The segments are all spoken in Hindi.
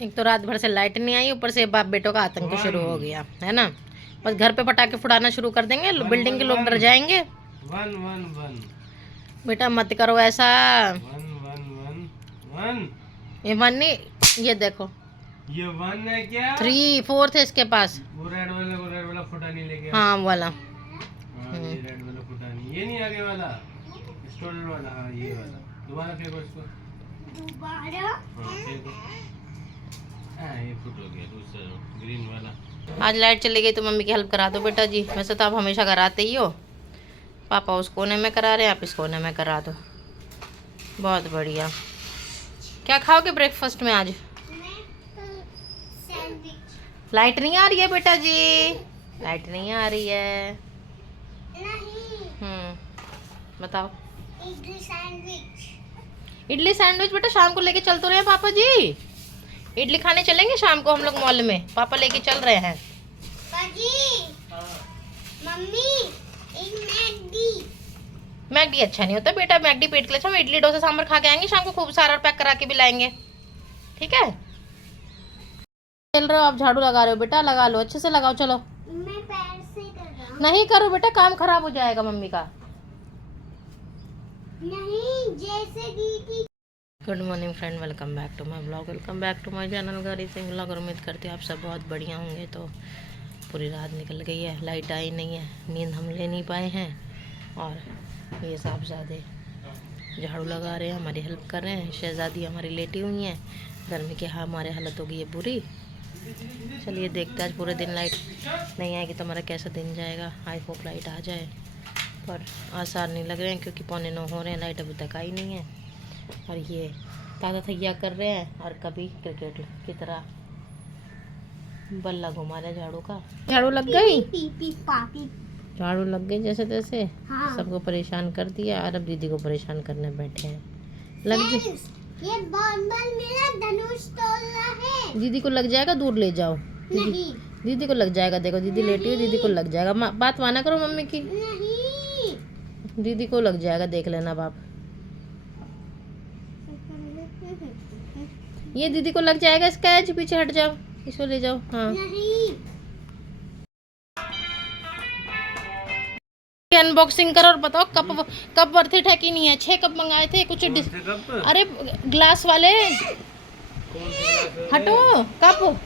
एक तो रात भर से लाइट नहीं आई, ऊपर से बाप बेटों का आतंक शुरू हो गया है ना। बस घर पे पटाखे फुटाना शुरू कर देंगे, बिल्डिंग के लोग डर जाएंगे। वन वन वन बेटा मत करो ऐसा। One one one one. ये वन नहीं, ये देखो ये वन है क्या? 3 4 है इसके पास। वो रेड वाला फुटा नहीं लेके। हाँ वाला। ये रेड वाला फुटा नहीं, ये नहीं आगे वाला स्टोलर वाला। हाँ ये वाला दोबारा फेंको इसको। दोबारा फेंको। ये फुट हो गया दूसरा ग्रीन वाला। आज लाइट चली गई तो मम्मी की हेल्प करा दो बेटा जी। वैसे तो आप हमेशा कराते ही हो। पापा उस कोने में करा रहे हैं, आप इस कोने में करा दो। बहुत बढ़िया। क्या खाओगे ब्रेकफास्ट में आज? लाइट नहीं आ रही है बेटा जी, लाइट नहीं आ रही है। बताओ। इडली सैंडविच बेटा शाम को लेके चल तो रहे हैं पापा जी। इडली खाने चलेंगे शाम को हम लोग मॉल में, पापा लेके चल रहे हैं। मम्मी मैगडी अच्छा नहीं होता बेटा, मैगडी पेट के लिए अच्छा। हम इडली डोसा सांभर खा के आएंगे शाम को खूब सारा, पैक करा के भी लाएंगे, ठीक है। चल रहे हो आप, झाड़ू लगा रहे हो बेटा, लगा लो अच्छे से लगाओ। चलो मैं पैर से कर रहा हूँ। नहीं करो बेटा, काम खराब हो जाएगा मम्मी का। नहीं जैसे दीदी। Good morning friend, welcome back to my blog, welcome back to my channel Gadi Singh blog. उम्मीद करते हैं आप सब बहुत बढ़िया होंगे। तो पूरी रात निकल गई है, लाइट आई नहीं है, नींद हम ले नहीं पाए हैं। और ये साहबजादे झाड़ू लगा रहे हैं, हमारी हेल्प कर रहे हैं। शहजादी हमारी लेटी हुई हैं, गर्मी के हमारे हालत हो गई है बुरी। चलिए देखते हैं आज पूरे दिन लाइट नहीं आएगी तो हमारा कैसा दिन जाएगा। आई होप लाइट आ जाए, पर आसार नहीं लग रहे हैं क्योंकि 8:45 हो रहे हैं, लाइट अभी तक आई नहीं है। और ये ताता थैया कर रहे हैं और कभी क्रिकेट की तरह बल्ला घुमा रहे झाड़ू का। झाड़ू लग गई, झाड़ू लग गई जैसे तैसे। हाँ। सबको परेशान कर दिया और अब दीदी को परेशान करने बैठे हैं। लग जाए ये बॉल मेरा धनुष तोड़ना है। दीदी को लग जाएगा, दूर ले जाओ। नहीं दीदी को लग जाएगा, देखो दीदी लेटी हुई, दीदी को लग जाएगा। बात माना करो मम्मी की। नहीं दीदी को लग जाएगा, देख लेना बाप। ये दीदी को लग जाएगा, इसका एज पीछे हट जाओ, इसको ले जाओ। हाँ नहीं अनबॉक्सिंग करो और बताओ कप वर्थ इट है कि नहीं है। 6 कप मंगाए थे कुछ अरे ग्लास वाले हटो कप।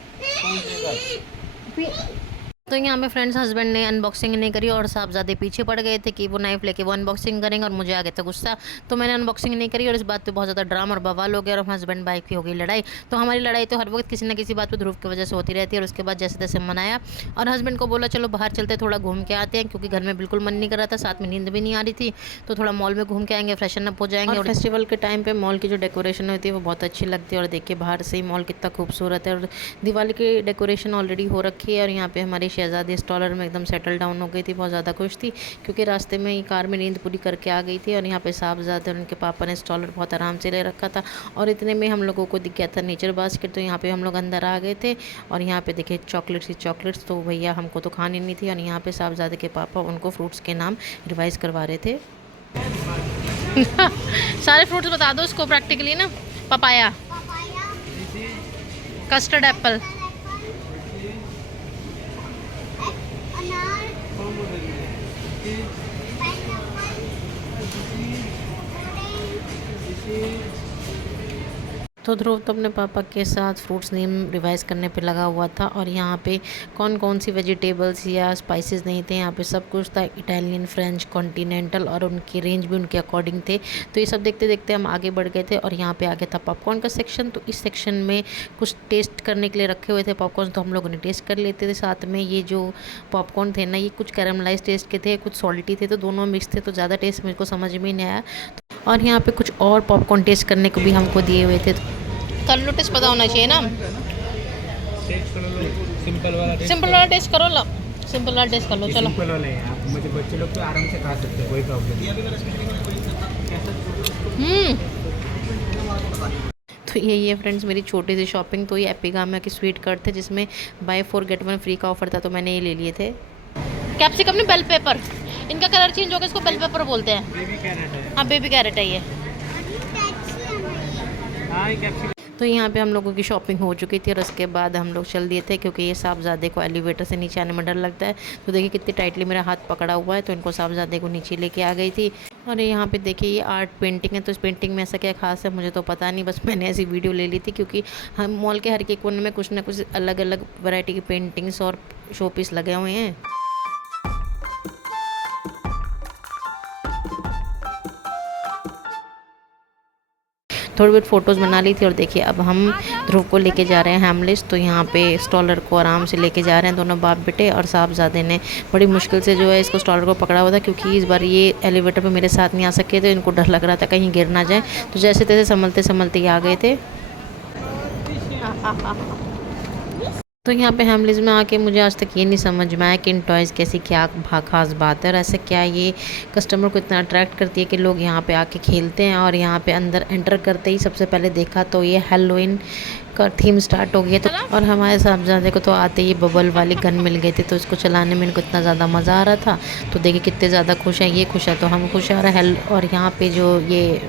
तो यहाँ पे फ्रेंड्स हस्बैंड ने अनबॉक्सिंग नहीं करी और साहबजादे पीछे पड़ गए थे कि वो नाइफ लेके वो अनबॉक्सिंग करेंगे और मुझे आ गया था गुस्सा, तो मैंने अनबॉक्सिंग नहीं करी। और इस बात पे बहुत ज़्यादा ड्रामा और बवाल हो गया और हस्बैंड वाइफ की हो गई लड़ाई। तो हमारी लड़ाई तो हर वक्त किसी ना किसी बात पे ध्रुव की वजह से होती रहती है। और उसके बाद जैसे तैसे मनाया और हस्बैंड को बोला चलो बाहर चलते थोड़ा घूम के आते हैं, क्योंकि घर में बिल्कुल मन नहीं कर रहा था, साथ में नींद भी नहीं आ रही थी। तो थोड़ा मॉल में घूम के आएंगे, फ्रेशन अप हो जाएंगे। और फेस्टिवल के टाइम पे मॉल की जो डेकोरेशन होती है वो बहुत अच्छी लगती है। और देखिए बाहर से ही मॉल कितना खूबसूरत है और दिवाली की डेकोरेशन ऑलरेडी हो रखी है। और यहाँ पे हमारी शहजादी स्टॉलर में एकदम सेटल डाउन हो गई थी, बहुत ज़्यादा खुश थी क्योंकि रास्ते में ही कार में नींद पूरी करके आ गई थी। और यहाँ पे साहबजादे और उनके पापा ने स्टॉलर बहुत आराम से ले रखा था। और इतने में हम लोगों को दिख गया था नेचर बास्केट, तो यहाँ पे हम लोग अंदर आ गए थे। और यहाँ पे देखिए चॉकलेट्स ही चॉकलेट्स, तो भैया हमको तो खानी नहीं थी। और यहाँ पे साहबजादे के पापा उनको फ्रूट्स के नाम रिवाइज करवा रहे थे। सारे फ्रूट्स बता दो उसको प्रैक्टिकली ना। पपाया, कस्टर्ड एप्पल, तो ध्रुव तो अपने पापा के साथ फ्रूट्स नेम रिवाइज करने पे लगा हुआ था। और यहाँ पे कौन कौन सी वेजिटेबल्स या स्पाइसेस नहीं थे, यहाँ पे सब कुछ था, इटालियन, फ्रेंच, कॉन्टिनेंटल, और उनकी रेंज भी उनके अकॉर्डिंग थे। तो ये सब देखते देखते हम आगे बढ़ गए थे और यहाँ पे आ गया था पॉपकॉर्न का सेक्शन। तो इस सेक्शन में कुछ टेस्ट करने के लिए रखे हुए थे पॉपकॉर्न, तो हम लोगों ने टेस्ट कर लेते थे। साथ में ये जो पॉपकॉर्न थे ना, ये कुछ कैरमलाइज टेस्ट के थे, कुछ सॉल्टी थे, तो दोनों मिक्स थे, तो ज़्यादा टेस्ट मेरे को समझ में नहीं आया। और यहाँ पे कुछ और पॉपकॉर्न टेस्ट करने को भी हमको दिए हुए थे। कल टेस्ट पता होना चाहिए ना। सिंपल वाला टेस्ट करो लो, सिंपल वाला टेस्ट कर लो। चलो सिंपल वाला है, आप मुझे बच्चे लोग तो आराम से खा सकते हैं, कोई प्रॉब्लम नहीं। तो यही है फ्रेंड्स मेरी छोटी सी शॉपिंग। तो ये एपिगामिया की स्वीट कर्ट थे जिसमें बाय 4 गेट 1 फ्री का ऑफर था, तो मैंने ये ले लिए थे। कैप्सिकम नहीं, बेल पेपर, इनका कलर चेंज हो गया, इसको बेल पेपर बोलते हैं। बेबी कैरेट है। हाँ बेबी कैरेट है ये। तो यहाँ पे हम लोगों की शॉपिंग हो चुकी थी और उसके बाद हम लोग चल दिए थे, क्योंकि ये साहबजादे को एलिवेटर से नीचे आने में डर लगता है। तो देखिए कितनी टाइटली मेरा हाथ पकड़ा हुआ है, तो इनको साहबजादे को नीचे लेके आ गई थी। और यहाँ पे देखिए ये आर्ट पेंटिंग है, तो इस पेंटिंग में ऐसा क्या खास है मुझे तो पता नहीं, बस मैंने ऐसी वीडियो ले ली थी, क्योंकि हम मॉल के हर एक कोने में कुछ ना कुछ अलग अलग वैरायटी की पेंटिंग्स और शो पीस लगे हुए हैं। थोड़ी बहुत फ़ोटोज़ बना ली थी और देखिए अब हम ध्रुव को लेके जा रहे हैं हैमलिस। तो यहाँ पे स्टॉलर को आराम से लेके जा रहे हैं दोनों बाप बेटे, और साहबजादे ने बड़ी मुश्किल से जो है इसको स्टॉलर को पकड़ा हुआ था, क्योंकि इस बार ये एलिवेटर पे मेरे साथ नहीं आ सके थे। इनको डर लग रहा था कहीं गिर ना जाए, तो जैसे तैसे संभलते संभलते ये आ गए थे। तो यहाँ पे हैमलिस में आके मुझे आज तक ये नहीं समझ में आया कि इन टॉयज़ की ऐसी क्या खास बात है, और ऐसे क्या ये कस्टमर को इतना अट्रैक्ट करती है कि लोग यहाँ पे आके खेलते हैं। और यहाँ पे अंदर एंटर करते ही सबसे पहले देखा तो ये हैलोवीन का थीम स्टार्ट हो गया। तो और हमारे साहबजादे को तो आते ही बबल वाली गन मिल गई थी, तो इसको चलाने में इनको इतना ज़्यादा मज़ा आ रहा था। तो देखिए कितने ज़्यादा खुश हैं, ये खुश है तो हम खुश हैं। और यहाँ पे जो ये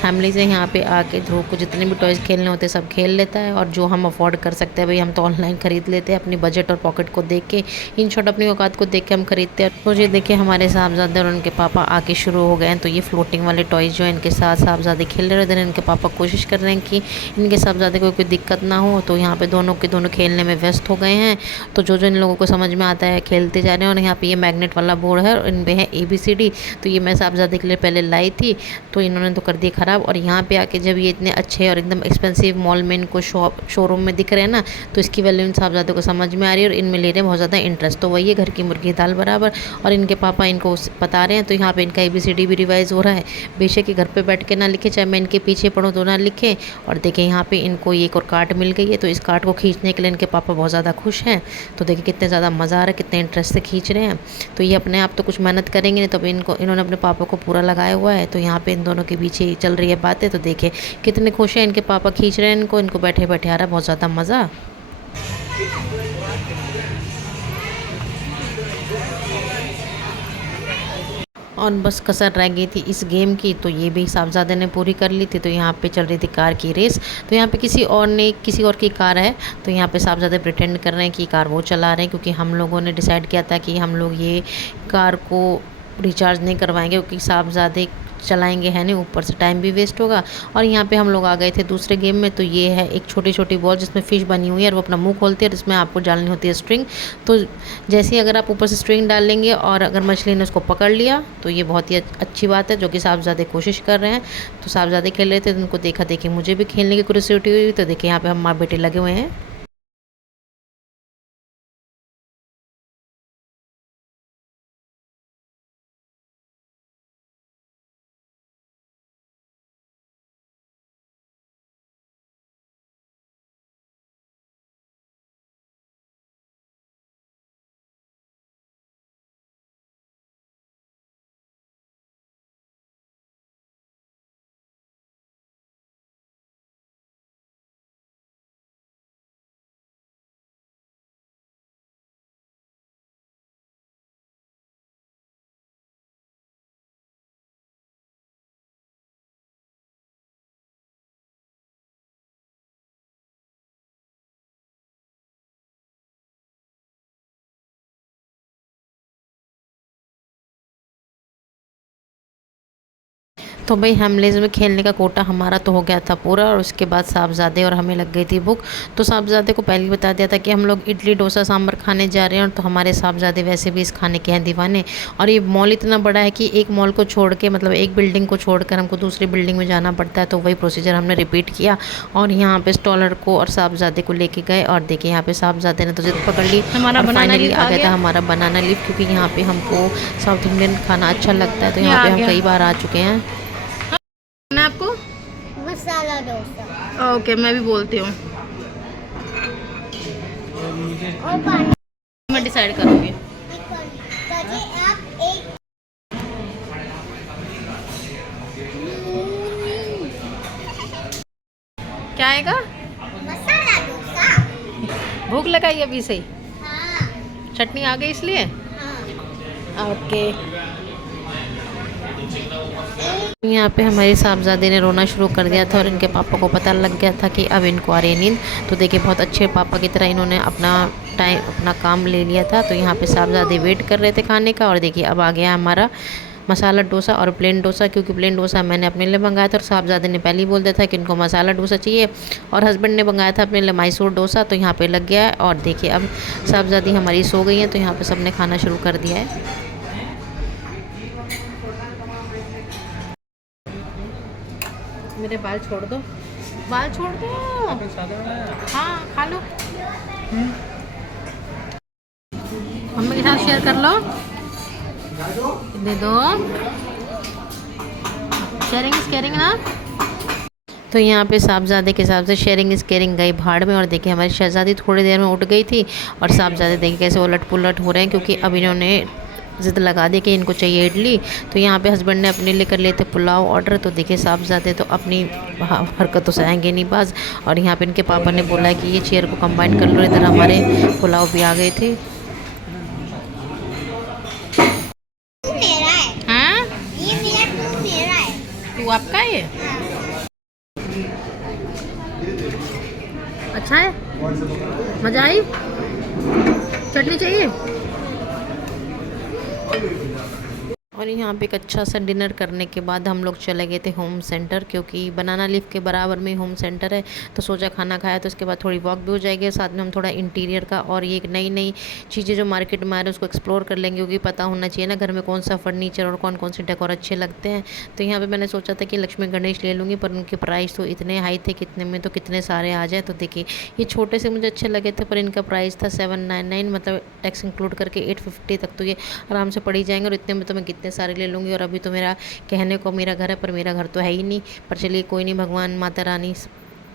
फैमिली से यहाँ पे आके ध्रुव को जितने भी टॉयज़ खेलने होते हैं सब खेल लेता है, और जो हम अफोर्ड कर सकते हैं भाई हम तो ऑनलाइन ख़रीद लेते हैं, अपनी बजट और पॉकेट को देख के, इन शॉर्ट अपनी औकात को देख के हम खरीदते हैं। तो ये देखिए हमारे साहबजादे और उनके पापा आके शुरू हो गए हैं। तो ये फ्लोटिंग वाले टॉयज़ जो इनके साथ साहबजादे खेल रहे थे, इनके पापा कोशिश कर रहे हैं कि इनके साहबजादे को कोई दिक्कत ना हो। तो यहाँ पे दोनों के दोनों खेलने में व्यस्त हो गए हैं। तो जो जो इन लोगों को समझ में आता है खेलते जा रहे हैं। और यहाँ पे ये मैग्नेट वाला बोर्ड है और इन पे है ABCD। तो ये मैं साहबजादे के लिए पहले लाई थी, तो इन्होंने तो कर दिया ख़राब। और यहाँ पे कि जब ये इतने अच्छे और एकदम एक्सपेंसिव मॉल में इनको शोरूम में दिख रहे हैं ना, तो इसकी वैल्यू इन साहबजादे को समझ में आ रही है और इनमें ले रहे हैं बहुत ज़्यादा इंटरेस्ट। तो वही है घर की मुर्गी दाल बराबर। और इनके पापा इनको बता रहे हैं, तो यहाँ पे इनका ABCD भी रिवाइज हो रहा है। बेशक ये घर पे बैठ के ना लिखे, चाहे मैं इनके पीछे पढ़ूँ तो ना लिखे। और देखिए यहाँ पे इनको एक और कार्ड मिल गई है, तो इस कार्ड को खींचने के लिए इनके पापा बहुत ज़्यादा खुश हैं। तो देखिए कितने ज़्यादा मज़ा आ रहा है, कितने इंटरेस्ट से खींच रहे हैं। तो ये अपने आप तो कुछ मेहनत करेंगे नहीं, तो इन्होंने अपने पापा को पूरा लगाया हुआ है। तो यहाँ पे इन दोनों के पीछे चल रही है बातें। तो देखिए कितने खुश हैं, इनके पापा खींच रहे हैं इनको बैठे बैठे आ रहा है बहुत ज़्यादा मज़ा। और बस कसर रह गई थी इस गेम की, तो ये भी साहबजादे ने पूरी कर ली थी। तो यहाँ पे चल रही थी कार की रेस। तो यहाँ पे किसी और की कार है, तो यहाँ पे साहबजादे प्रिटेंड कर रहे हैं कि कार वो चला रहे हैं, क्योंकि हम लोगों ने डिसाइड किया था कि हम लोग ये कार को रिचार्ज नहीं करवाएंगे, क्योंकि साहबजादे चलाएंगे है नहीं, ऊपर से टाइम भी वेस्ट होगा। और यहाँ पे हम लोग आ गए थे दूसरे गेम में। तो ये है एक छोटी छोटी बॉल जिसमें फ़िश बनी हुई है, और वो अपना मुंह खोलती है, और इसमें आपको डालनी होती है स्ट्रिंग। तो जैसे ही अगर आप ऊपर से स्ट्रिंग डाल लेंगे और अगर मछली ने उसको पकड़ लिया, तो ये बहुत ही अच्छी बात है, जो कि साहबजादे कोशिश कर रहे हैं। तो साहबजादे खेल रहे थे, तो उनको देखा देखी मुझे भी खेलने की क्यूरियोसिटी हुई। तो देखिए यहाँ पे हम माँ बेटे लगे हुए हैं। तो भाई हैमलेस में खेलने का कोटा हमारा तो हो गया था पूरा, और उसके बाद साहबजादे और हमें लग गई थी भूख। तो साहबजादे को पहले ही बता दिया था कि हम लोग इडली डोसा सांभर खाने जा रहे हैं, और तो हमारे साहबजादे वैसे भी इस खाने के हैं दीवाने। और ये मॉल इतना बड़ा है कि एक मॉल को छोड़ के, मतलब एक बिल्डिंग को छोड़कर हमको दूसरी बिल्डिंग में जाना पड़ता है। तो वही प्रोसीजर हमने रिपीट किया, और यहाँ पे स्टॉलर को और साहबजादे को लेके गए। और देखिए यहाँ पे साहबजादे ने तो जिद पकड़ ली, और फाइनली आ गया था हमारा बनाना लीफ, क्योंकि यहाँ पे हमको साउथ इंडियन खाना अच्छा लगता है। तो यहाँ पे हम कई बार आ चुके हैं। मैं आपको मसाला डोसा ओके, मैं भी बोलती हूँ, और पानी। मैं डिसाइड करूँगी। ताकि आप एक क्या आएगा? मसाला डोसा। भूख लगाई अभी से, हाँ चटनी आ गई इसलिए। हाँ। ओके यहाँ पे हमारी साहबजादी ने रोना शुरू कर दिया था और इनके पापा को पता लग गया था कि अब इनको आ रही है नींद। तो देखिए बहुत अच्छे पापा की तरह इन्होंने अपना काम ले लिया था। तो यहाँ पे साहबजादे वेट कर रहे थे खाने का और देखिए अब आ गया हमारा मसाला डोसा और प्लेन डोसा, क्योंकि प्लेन डोसा मैंने अपने लिए मंगाया था और साहबजादे ने पहले ही बोल दिया था कि इनको मसाला डोसा चाहिए और हस्बैंड ने मंगाया था अपने लिए मैसूर डोसा। तो यहाँ पे लग गया है और देखिए अब साहबजादी हमारी सो गई हैं। तो यहाँ पे सबने खाना शुरू कर दिया है। मेरे बाल छोड़ दो, बाल छोड़ दो। हाँ खा लो, मम्मी के साथ शेयर कर लो, दे दो। शेयरिंग इज केयरिंग ना। तो यहाँ पे साहबजादे के हिसाब से शेयरिंग इज केयरिंग गई भाड़ में। और देखिए हमारी शहजादी थोड़ी देर में उठ गई थी और साहबजादे देखिए कैसे उलट पुलट हो रहे हैं, क्योंकि अब इन्होंने ज़िद लगा दी कि इनको चाहिए इडली। तो यहाँ पे हस्बैंड ने अपने लिए कर लिए थे पुलाव ऑर्डर। तो देखिए साहबजादे तो अपनी हरकतों से आएंगे नहीं बाज। और यहाँ पे इनके पापा ने बोला कि ये चेयर को कंबाइन कर लो, इधर हमारे पुलाव भी आ गए थे। मेरा है, हाँ ये मेरा टू मेरा है। तू आपका है ये? अच्छा है, मज़ा आई, चटनी चाहिए। और यहाँ पे एक अच्छा सा डिनर करने के बाद हम लोग चले गए थे होम सेंटर, क्योंकि बनाना लीफ के बराबर में होम सेंटर है। तो सोचा खाना खाया तो उसके बाद थोड़ी वॉक भी हो जाएगी, साथ में हम थोड़ा इंटीरियर का और ये एक नई नई चीज़ें जो मार्केट में आ रही है उसको एक्सप्लोर कर लेंगे, क्योंकि पता होना चाहिए ना घर में कौन सा फर्नीचर और कौन कौन से डेकोर अच्छे लगते हैं। तो यहाँ पर मैंने सोचा था कि लक्ष्मी गणेश ले लूँगी, पर उनके प्राइस तो इतने हाई थे, कितने में तो कितने सारे आ जाए। तो देखिए ये छोटे से मुझे अच्छे लगे थे, पर इनका प्राइस था 799, मतलब टैक्स इंक्लूड करके 850 तक। तो ये आराम से पड़ ही जाएंगे और इतने में तो मैं कितने सारे ले लूँगी। और अभी तो मेरा कहने को मेरा घर है, पर मेरा घर तो है ही नहीं। पर चलिए कोई नहीं, भगवान माता रानी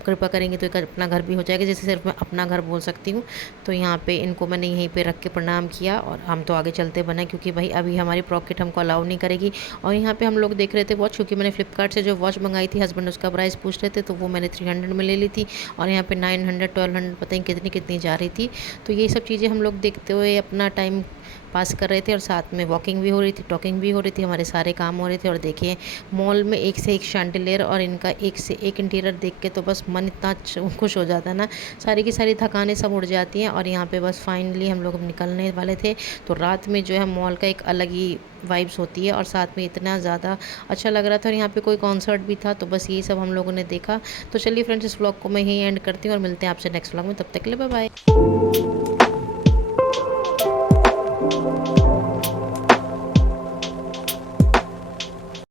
कृपा करेंगे तो एक अपना घर भी हो जाएगा, जैसे सिर्फ मैं अपना घर बोल सकती हूँ। तो यहाँ पे इनको मैंने यहीं पे रख के प्रणाम किया और हम तो आगे चलते बने, क्योंकि भाई अभी हमारी पॉकेट हमको अलाउ नहीं करेगी। और यहाँ पे हम लोग देख रहे थे वॉच, क्योंकि मैंने फ्लिपकार्ट से जो वॉच मंगाई थी, हस्बैंड उसका प्राइस पूछ रहे थे, तो वो मैंने 300 में ले ली थी। और यहाँ पे 900 1200 पता नहीं कितनी कितनी जा रही थी। तो ये सब चीज़ें हम लोग देखते हुए अपना टाइम पास कर रहे थे और साथ में वॉकिंग भी हो रही थी, टॉकिंग भी हो रही थी, हमारे सारे काम हो रहे थे। और देखिए मॉल में एक से एक शैंडिलियर और इनका एक से एक इंटीरियर देख के तो बस मन इतना खुश हो जाता है ना, सारी की सारी थकानें सब उड़ जाती हैं। और यहाँ पे बस फाइनली हम लोग निकलने वाले थे। तो रात में जो है मॉल का एक अलग ही वाइब्स होती है और साथ में इतना ज़्यादा अच्छा लग रहा था। और यहाँ पे कोई कॉन्सर्ट भी था, तो बस ये सब हम लोगों ने देखा। तो चलिए फ्रेंड्स, इस व्लॉग को मैं यहीं एंड करती हूँ और मिलते हैं आपसे नेक्स्ट व्लॉग में। तब तक के लिए बाय बाय।